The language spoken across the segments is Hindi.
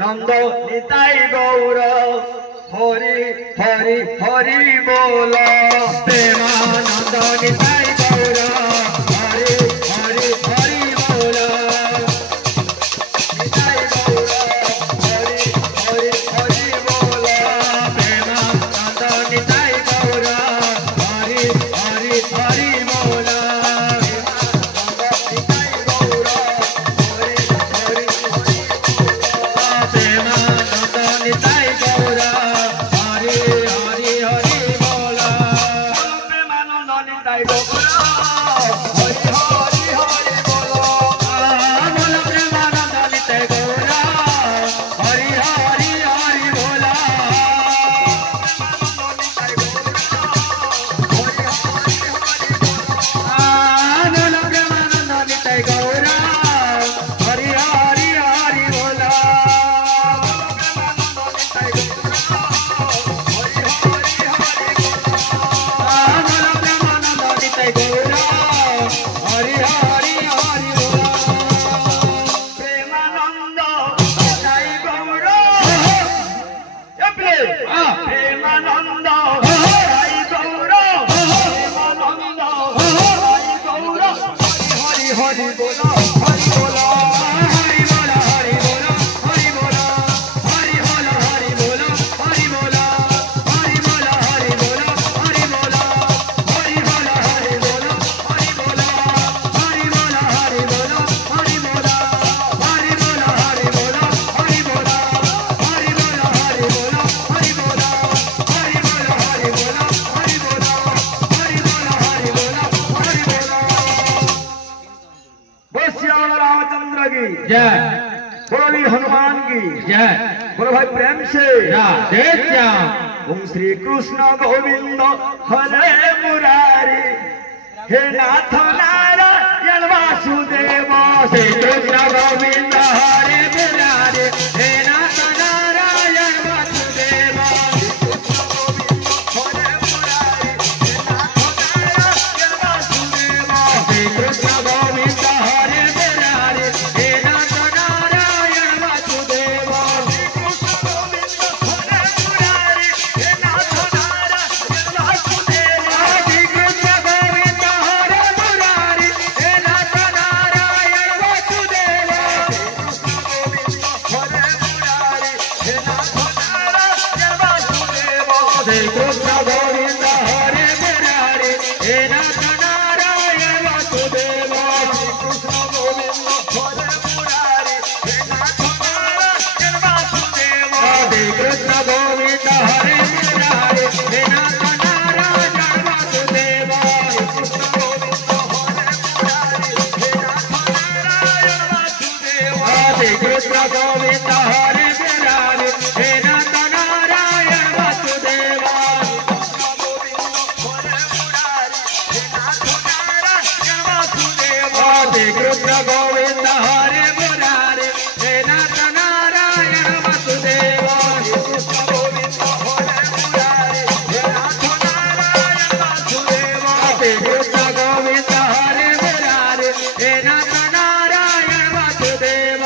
नंद निताई गौर हरि हरि हरि बोल प्रेमानंद निताई गौर हरि हरि हरि बोल निताई गौर हरि हरि हरि बोल प्रेमानंद निताई गौर हरि हरि हरि बोल प्रेमानंद निताई गौर की जय बोलो भाई प्रेम से राधे श्याम ओम श्री कृष्ण गोविंद हरे मुरारी हे नाथ नारायण वासुदेव श्री कृष्ण गोविंद हरे मुरारे हे नाथ नारायण वासुदेव श्री कृष्ण गोविंद हरे मुरारे हे नाथ नारायण वासुदेव श्री कृष्ण गोविंद हरे मुरारे हे नाथ नारायण वासुदेव श्री कृष्ण गोविंद हरे मुरारे हे नाथ नारायण वासुदेव श्री कृष्ण गोविंद हरे मुरारे हे नाथ नारायण वासुदेव श्री कृष्ण गोविंद हरे मुरारे हे नाथ नारायण वासुदेव श्री कृष्ण गोविंद हरे मुरारे हे नाथ नारायण वासुदेव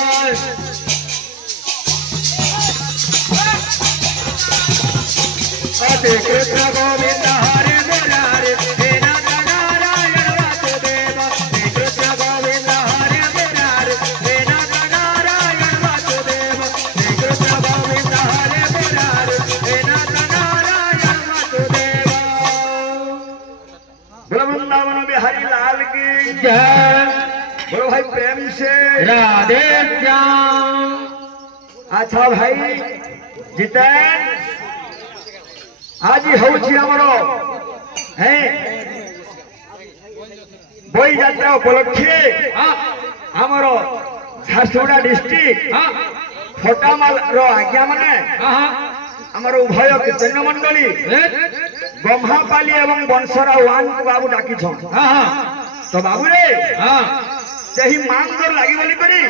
श्री कृष्ण गोविंद हरे मुरारे हे नाथ नारायण वासुदेव श्री कृष्ण गोविंद हरे मुरारे हे नाथ नारायण वासुदेव श्री कृष्ण गोविंद हरे मुरारे हे नाथ नारायण वासुदेव श्री कृष्ण गोविंद हरे मुरारे हे नाथ नारायण वासुदेव बोलो वृंदावन बिहारी लाल की जय बोलो भाई प्रेम से राधे श्याम अच्छा भाई जितेन आज हूँ आमर है बई यात्रा उपलक्षे आमर झारसुगुड़ा डिस्ट्रिक्ट फटामाल आज्ञा माने आमर उभय कीर्तन मंडली ब्रह्मापाली एवं बंशरा वान को बाबू डाकी तो बाबू रे सही मांगर लगी बोली करी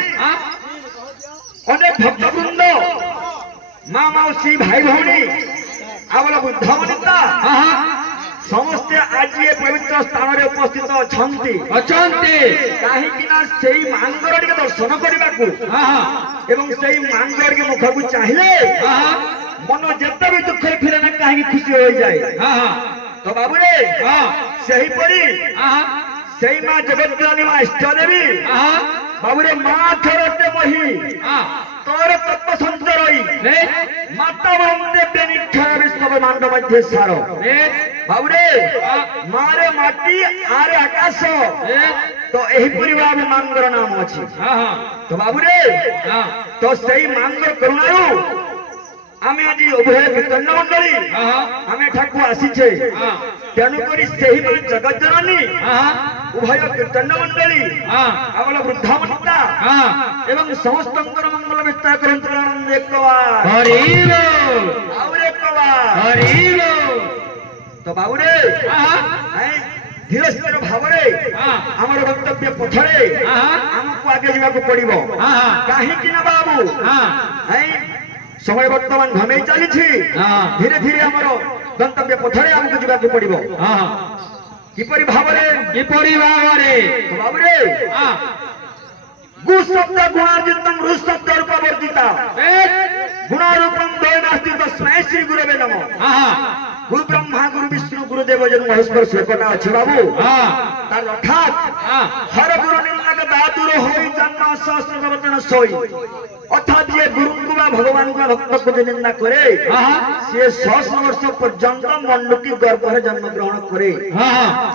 अनेक भक्तवृंद माँ मौसी भाई भौणी आमर बुद्ध वनिता समस्ते आज ये पवित्र स्थान में उपस्थित अछंती कहीं से मांगर टिके दर्शन करने को एवं से मांगर के मुख को चाहिए मन जिते भी दुख फिरे ना कहीं खुशी हो जाए तो बाबू रे सही पड़ी सही माँ जगतरानी माँ इष्ट देवी बाबू रे माँ थरते मही तोर तत्व संचरई माता वंदे बेनिक्षर विश्व ब्रह्मांड मध्य सार बाबू रे मारे माटी आरे आकाश तो यही परिवार में मांगर नाम अच्छी तो बाबू रे तो सही मांगर करुणारू आमे आज उभय कीर्तन मंडली आमे ठाकु आसीछे तेणुक से जगत जननी उभय कीर्तन मंडली आमल वृद्धा वनिता एवं समस्त मंगल विस्तार करंतु आनंद एक तो बाबू रे धीरे स्थिर भाव आमर वक्तव्य पथरे आमको आगे जावाक पड़िबो काहेकि ना बाबू समय वर्तमान घमे चली धीरे धीरे आमर गंतव्य पथरे आमको जावाक पड़िबो किपरि भावरे तो बाबू रे गु शब्द गुणार्जितम रु शब्द रूपवर्जिता गुणारूपम द्वयनास्ति तस्मै श्री गुरवे नमः गुरु ब्रह्मा गुरु विष्णु गुरुदेव जन महेश्वर श्लोकटा अच्छे बाबू तार अर्थात हर गुरु निम्नक दादुर होई जन्म सहस्र प्रवर्तन सोई अर्थात ये गुरु को भगवान को भक्त को निंदा करे से 100 वर्ष पर्यंत मंडुकी गर्भ में जन्म ग्रहण करे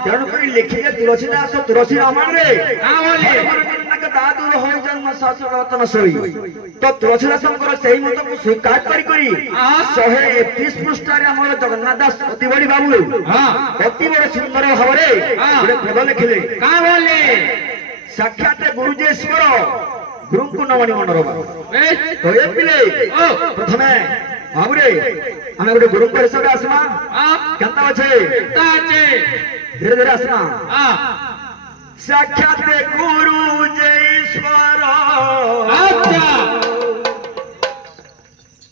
तेणुक लिखिले तुलसीदास तुलसी रामायण रे दादुर होई जन्म सहस्र प्रवर्तन सोई तो तुलसीदास से मत को स्वीकार करी 131 पृष्ठ आमर जगन्नाथ दास अति बड़ी बाबू अति बड़ सुंदर भाव पद लिखिले साक्षात गुरुजेश्वर गुरुଙ୍କୁ ନବନି ମନରବା ତ ଏ ପିଲେ ପ୍ରଥମେ ବାବୁରେ ଆମେ ଗୋଟେ ଗୁରୁ ପରିଷଦ ଆସମା କେନ୍ତା ଅଛେ ଧୀରେ ଧୀରେ ଆସମା साक्षात गुरु जय ईश्वर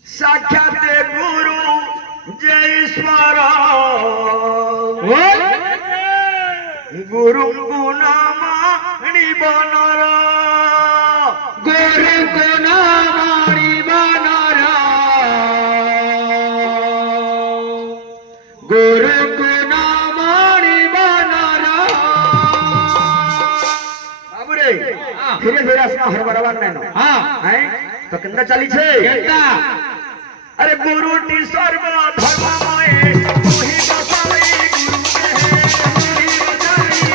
साक्षात गुरु जय ईश्वर गुरु को नाम बनर गुरु को नाम बनर गुरु को नाम बनर बाबूरे धीरे धीरे आसमा हर बराबर नहीं हैं तो केंद्र चली छे अरे गुरु टी सर्व धर्ममय मोहि बसाई गुरु के मोहि बसाई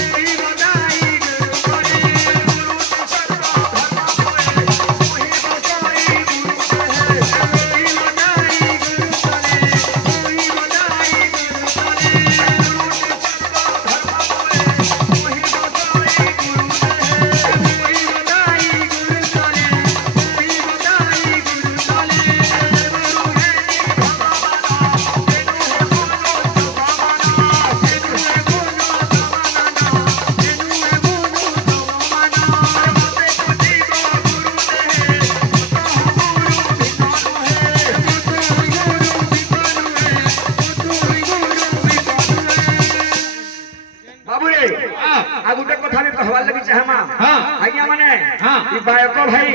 गुरु करे मोहि बसाई गुरु करे गुरु टी सर्व धर्ममय मोहि बसाई गुरु के मोहि बसाई गुरु करे मोहि बसाई गुरु करे गुरु टी सर्व धर्ममय मोहि बसाई गुरु के मोहि बसाई गुरु करे मोहि बसाई गुरु गायक भाई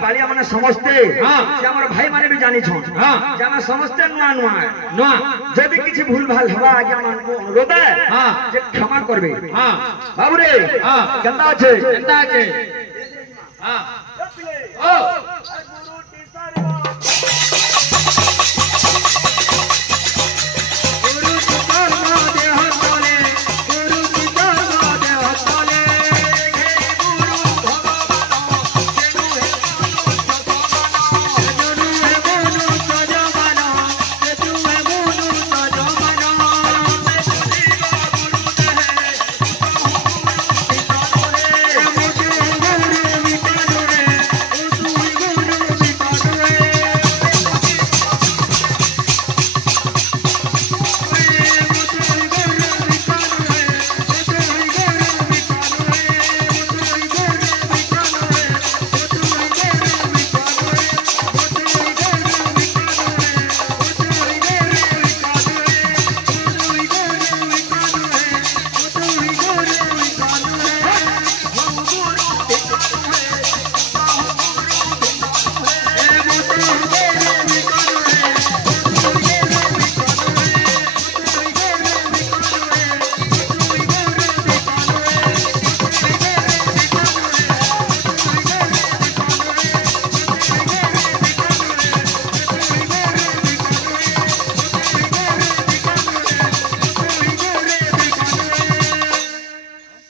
पालिया माने समस्ते भाई माने भी जानी समस्ते नुआ नुआ नुआ जदि किसी भूल भाल हवा आज्ञा मान को अनुरोध है जे क्षमा करबे बाबूरे केंता छे ओ गुरु टी सर्व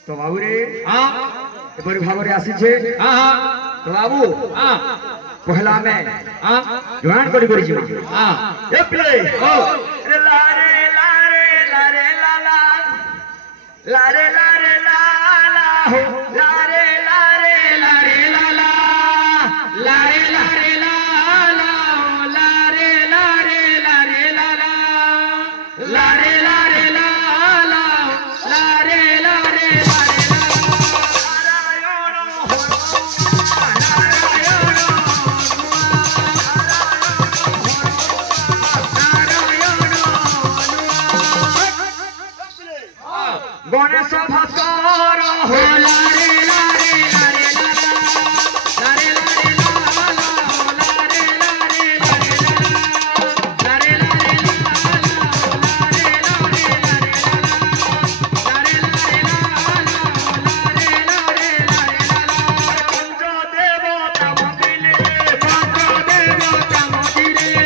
तो बाबू पहला में ज्वाइन करी करी जीवा ए प्ले रे लारे लारे लारे लाला लारे लारे लाला हो लारे लारे लारे लाला लारे लारे लाला लारे लारे लारे लाला लारे लारे लाला लारे लारे गणेश भास्कर हो लारे लारे लारे लाला लारे लारे लाला लारे लारे लारे लारे लारे लारे लारे लारे लारे पंच देवता मंदिरे पंच देवता मंदिरे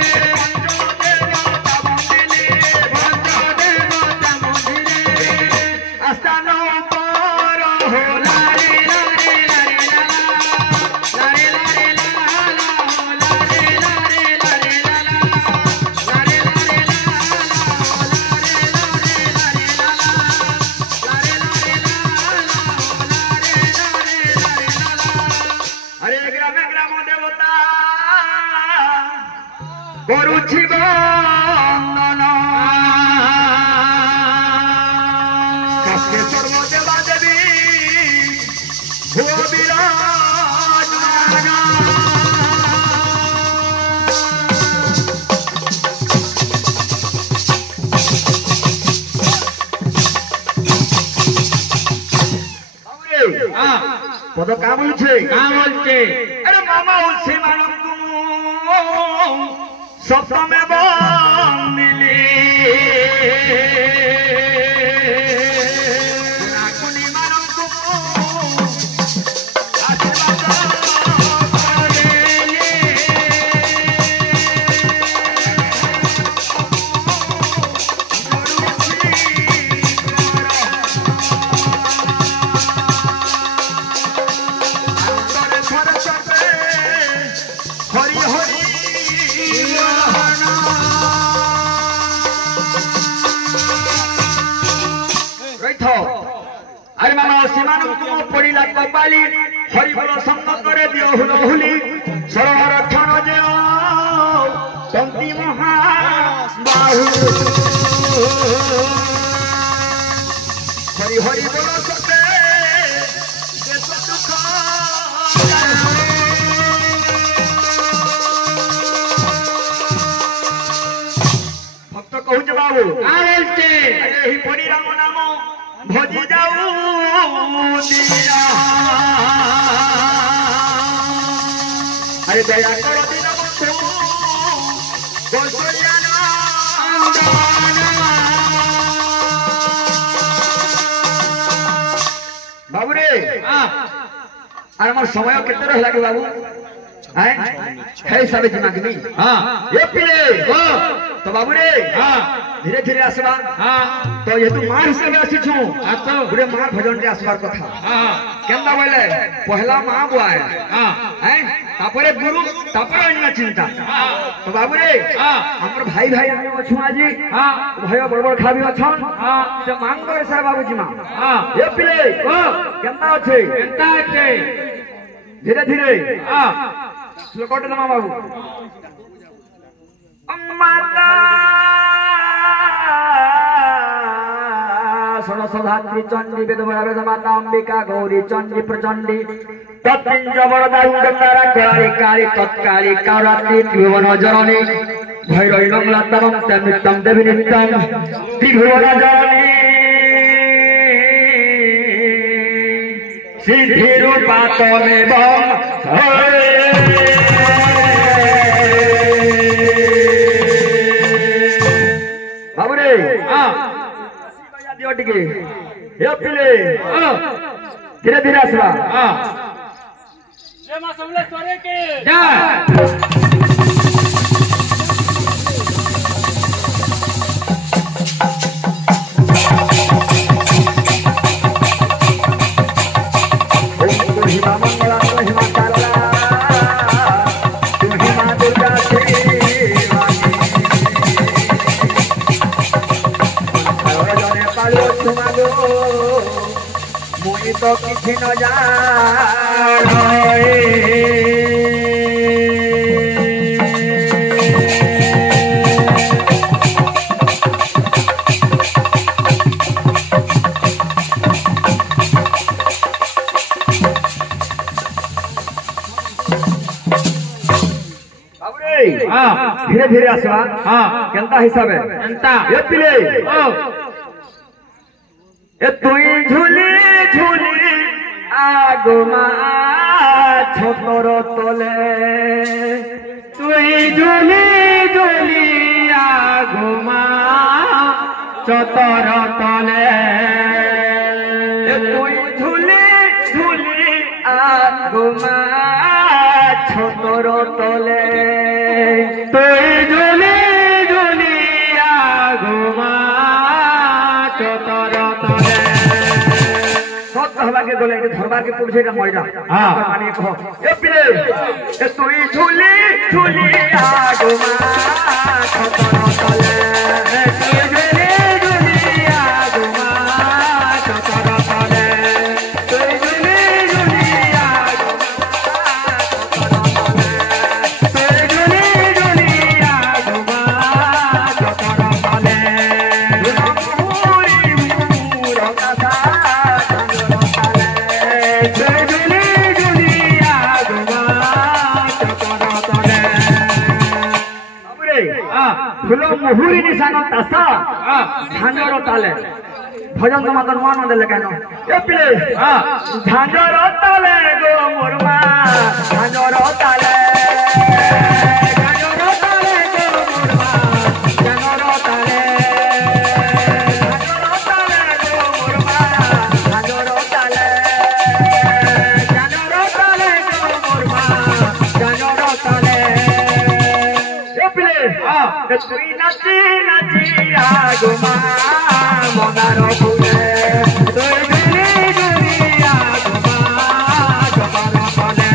पंच देवता मंदिरे आस्थान पर हो କରୁଛି ବନ୍ଦନ ସତ୍ୟ ସର୍ବଦେବା ଦେବୀ ହୁଅ ବିରାଜମାନ পদ কা বলছে আরে মামা উলছে মানবু সপ্তমে বন্দিলি গুণাগুণী মানবু আরে মামা সেমানଙ୍କୁ পড়িলা কপালি হরিবল সঙ্গ করে দিও হুল হুলি সরোবর ঠান যে তন্তি মহা বাহু হরি হরি বল সতে দেশ দুঃখ ভক্ত কহুছে বাবু আরে এই পরিরাম নাম ভজি যাও দিয়া আরে দয়া কর দিন বন্ধু গোসলিয়ানা বাবু রে আর আমার সময় কেতে রহিলা কি বাবু হ্যাঁ হে সবে জিমাগনি হ্যাঁ এ পিলে তো বাবু রে ধীরে ধীরে আসবা তো যেহেতু মার হিসেবে আসিছু গোটে মার ভজন রে আসবার কথা কেনতা বলে পহলা মা বুয়ায় হ্যাঁ তারপরে গুরু তারপরে অন্য চিন্তা তো বাবু রে আমার ভাই ভাই আমি অছু আজি ভয় বড় বড় খাবি অছন সে মাং করে স্যার বাবুজি মা এ পিলে কেনতা আছে ধীরে ধীরে শ্লোকটা নামা বাবু মাতা ষোড়শধাত্রী চণ্ডী বেদবরা বেদ মাতা অম্বিকা গৌরী চণ্ডী প্রচণ্ডী তৎপিঞ্জ বরদা তারা কালী কালী তৎকালী কারাত্রি ত্রিভুবন জননী ভৈরবী মঙ্গলা তমং নিত্যম দেবী নিত্যম ত্রিভুবন জননী সিদ্ধিরূপা তমেব বাবুরে দিও টিকে এ পিলে ধীরে ধীরে আসবা जय मां समलेश्वरी की महिमा मंगला महिमा तारा तुम्ही मां दुर्गा जने पालो तुम्हारो मुई तो किछि न जानो धीरे धीरे आसवा केनता हिसाबे ए पिले ए तुई झुली झुली आगमा छोटर तले तुई झुली झुली आगमा छोटर तले ए तुई झुली झुली आगमा छोटर तले তুই ঝুলি ঝুলি আগুমা চতর তলে সত্য হবাকে গলে ধরবাকে পড়ছে এটা ময়দা মানে কহ এ পিলে এ তুই ঝুলি ঝুলি আগুমা চতর তলে তুই ঝুলি ঝুলি আগুমা চতর তলে তুই ঝুলি ঝুলি আগুমা চতর তলে তুই ঝুলি ঝুলি প্রভুরি নিশান তাসা ঝাঞ্জর তালে ভজন তোমাদের মন দেলে কেন এ পিলে ঝাঞ্জর তালে গো মোরমা ঝাঞ্জর তালে ঝাঞ্জর তালে গো মোরমা ঝাঞ্জর তালে ঝাঞ্জর তালে গো মোরমা ঝাঞ্জর তালে ঝাঞ্জর তালে গো মোরমা ঝাঞ্জর তালে এ পিলে তুই নাচি নাচি আগমা মনার ফুলে তুই দিলি দুনিয়া আগমা জপর ফলে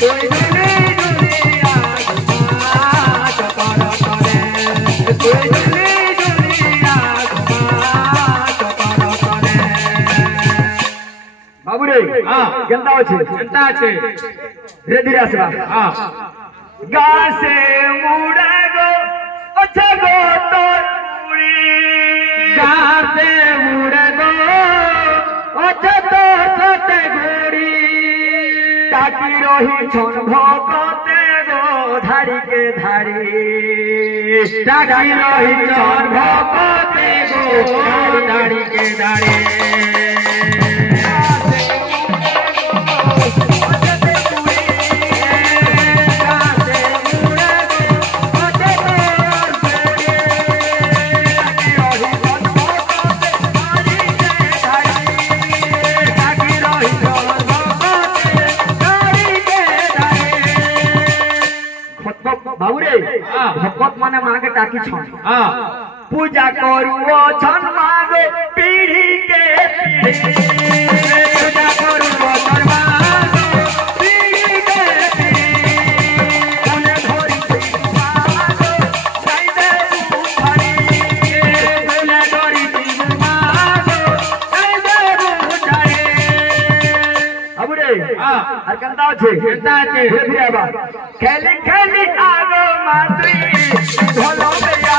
তুই দিলি দুনিয়া আগমা জপর ফলে তুই দিলি দুনিয়া আগমা জপর ফলে বাবুরে কেনতা আছে ধীরে ধীরে আসবা গাছে মুড়ে গো আচ্ছা গো তোর মুড়ি গাছে মুড়ে গো আচ্ছা তোর সাথে ঘুড়ি তাকি রহি ছন ভগতে গো ধাড়িকে ধাড়ি তাকি রহি ছন ভগতে গো ধাড়িকে ধাড়ি বাবুরে ভকত মানে মাকে ডাকি ছন পূজা করুও ছন মাগে পিঢ়িকে পিঢ়ি পূজা করুও ছন মাগে পিঢ়িকে পিঢ়ি মনে ধরি মাগে সাইদে উঠারি মনে ধরি মাগে সাইদে উঠারি বাবুরে আর কেনতা আছে ধীরে ধীরে আবার খেলি খেলি আগো মাতৃ ঢোল বেয়া